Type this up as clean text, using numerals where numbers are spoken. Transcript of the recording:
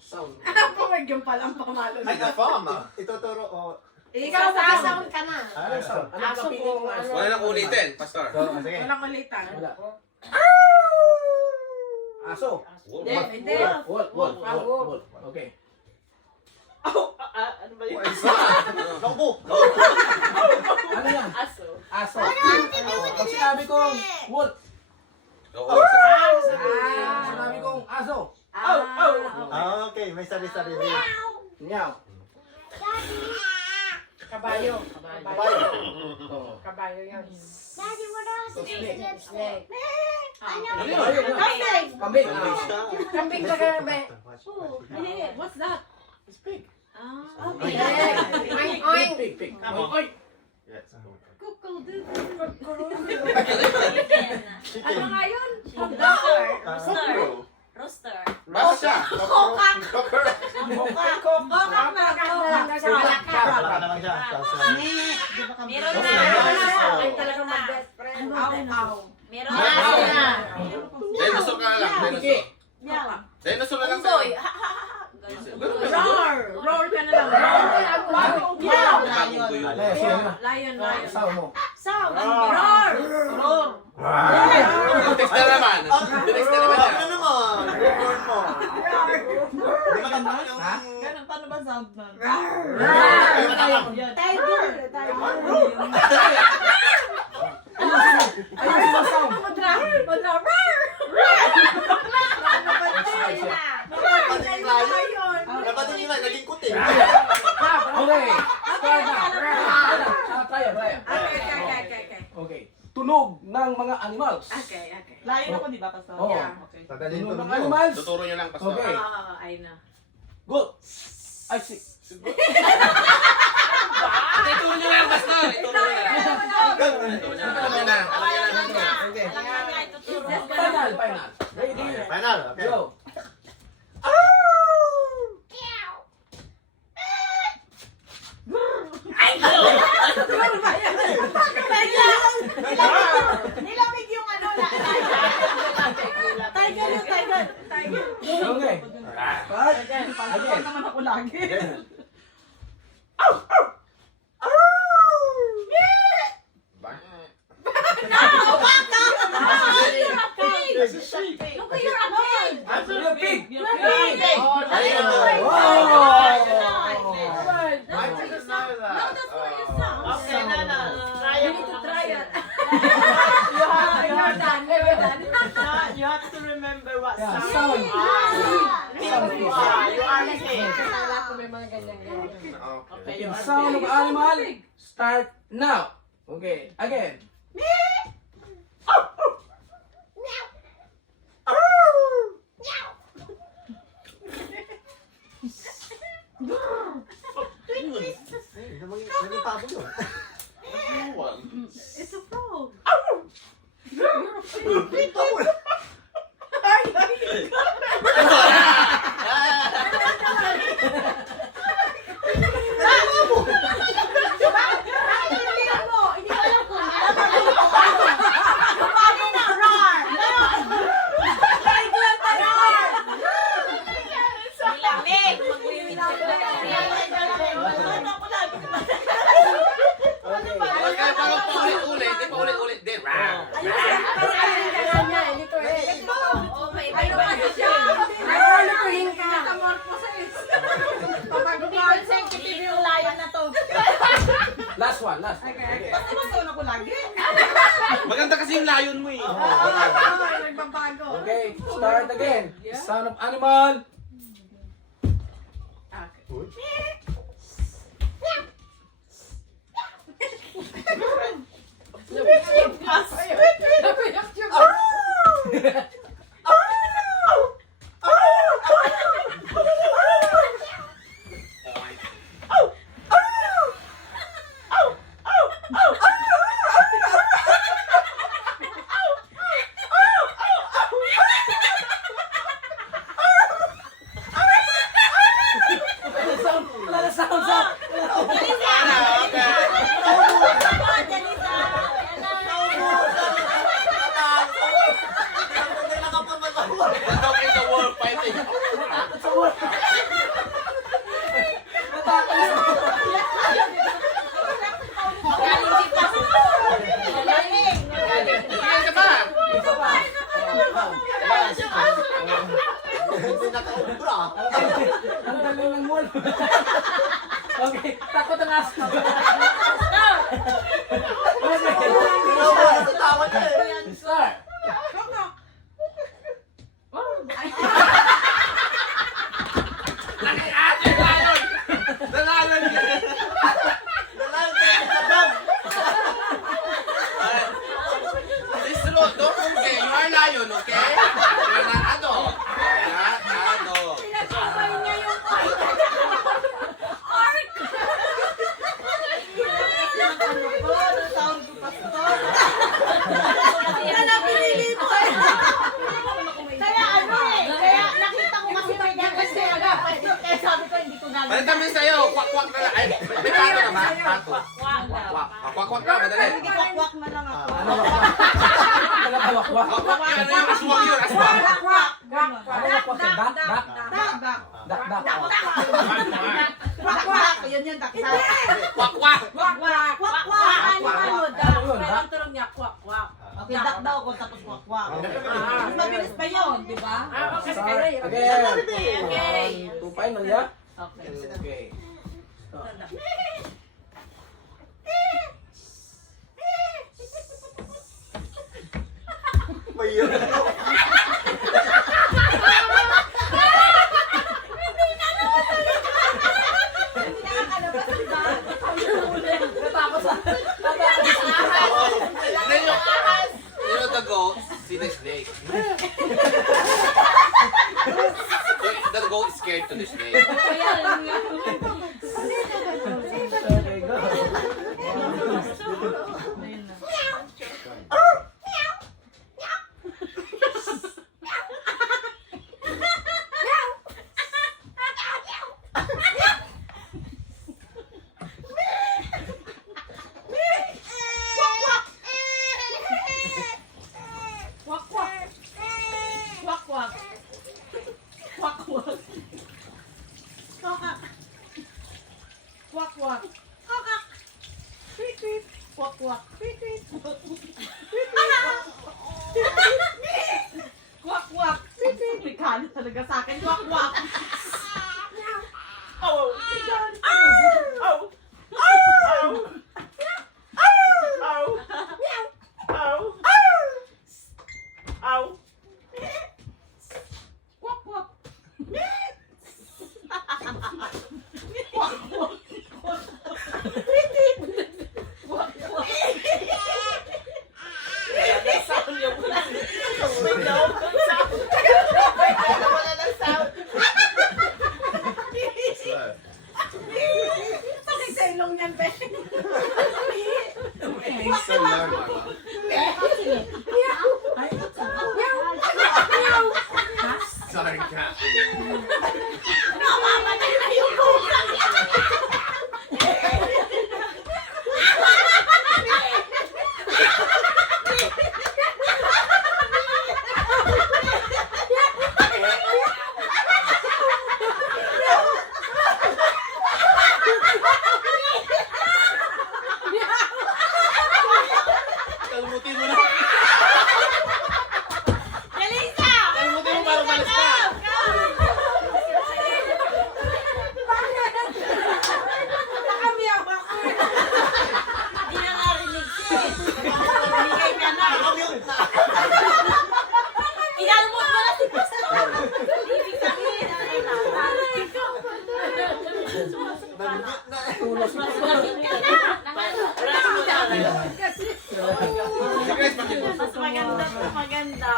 Sound. Pumagyan palang pamalo. Ay, the farm. Ituturo o... Ikaw, sasaon ka na. Ano sound? Anong Aso kapiling po, mo? ano? Wala nang ulitin, Pastor. So, sige. Walang ulitan. Wala. Aso. Hindi. Wolf. Okay. Ano ba yun? Loko! Ano yan? Aso. Aso. Pag sinabi kong wolf, Oo. sinabi kong aso. Okay, may sarili-sarili. Meow. Kabayo. Kabayo. Oo. Kabayo yun. Daddy, what else is Snake. lipstick? Ano yun? Kambing! Kambing. Kambing ka gabi. What's that? It's pig. Okay. Pig. Oink, oink. Pig. Oink. Yes. Ano nga yun? Rooster. Basta siya. Kokak. Kokak. Kokak na Baka naman siya. Meron Ay, na. talagang mag-best friend. Aw. Meron Aw na. na. Dinosaur ka na lang. Pigi. Dinosaur. Dinosaur na lang Unggoy. sa'yo. Roar. Roar ka na lang. Roar. Meow. Lion. Sao mo. Sound. Roar. Roar. Text na naman. Text na naman Ano yan. naman? Record mo. Di ba ganda yung... Ha? Ganun, paano ba sound nun? Tiger. Ayun yung sound. Dapat din yun, naging kuti. Okay. Start na. Tayo. Okay. Tunog ng mga animals. Okay. Layo ako, di ba, Pastor? Oo. Yeah. Okay. Tadalhin Tunog ko ng mo. animals. Tuturo niyo lang, Pastor. Okay. I know. Good. Ay, si. Tuturo niyo lang, Pastor. Tuturo niyo lang. Alam niyo na. Okay. Ituturo. Final. Ready? Final, okay. Go. Nilamig yung ano na. Tiger. Okay. Start. Again. naman ako lagi. Look, you're a pig. You're a pig. You're a pig. I didn't know that. Okay, na. Try You it. need to try it. You have to remember what Yeah, sound. sound. You are a pig. Kala ko may mga ganyan. Okay, you The are sound of pig. animal. Start now. Okay. Again. Naging pabo yun. It's a frog. Nilamig. Huwag ka parang paulit-ulit. Di paulit-ulit din. Oh, may Ay, iba ano siya? Ay, ka. Metamorphosis. People sensitive yung lion na to. Last one. Okay. Ba't naman sound ako lagi? Maganda kasi yung layon mo eh. Nagbabago. Okay. Start again. The sound of animal. Uy. Dog in the world fighting. Sobra. Ang galing ng wolf. Okay, takot ang aso. Ginawa na sa tawa niya eh. Start. Ate, lion! The lion! Please don't forget, you are lion, okay? You're not adult. You're not adult. Pinag-ubay niya yung Kaya na pinili mo eh. Kaya ano eh. Kaya nakita ko kasi may gangas kaya kaya sabi ko hindi ko gagawin. Balik kami sa'yo. Kwak-kwak na lang. Ay, may pato na ba? Pato. Kwak-kwak. Kwak-kwak ka, madali. Kwak-kwak na lang ako. Kalawak-wak. Kwak-kwak yun. Ano yung aswang yun? Aswang. Kwak-kwak. Kalawak-wak siya. Dak. Kwak-kwak. Yun yun, daksa. Kwak-kwak. Kwak-kwak. Kwak-kwak. Ano, dak. Yun, dak. Ang turong niya, kwak-kwak. Okay, dak daw ako tapos kwak-kwak. Mas mabilis pa yun, di ba? Start. Again. Okay. 2 final, yeah? Okay. Okay. Mahirap. Then you know the goat, see the snake. The goat is scared to the snake. Okay, go. Kwak-kwak. Kwak-kwak. Kwak-kwak. Kwak-kwak. Kwak-kwak. Kwak-kwak. Tweet-tweet. Kwak-kwak. Tweet-tweet. Kwak-kwak. Tweet-tweet. May kalit talaga sa akin. Kwak-kwak. Oh! Oh! Kwak-kwak. Kwak-kwak. Tweet-tweet. Kwak-kwak. Sakit sa ilong niyan, be. So learn, mama. Sorry, cat. Namamatay na yung kuka. Kalmutin mo na. Melissa! Kalmutin mo para malis ka. Nakamiyaw ako eh. Hindi na narinig siya eh. Bigay ka na. Inalmot mo na si Pastor. Ibig sabihin, ay narinig ko. Tulos mo. Mas maganda.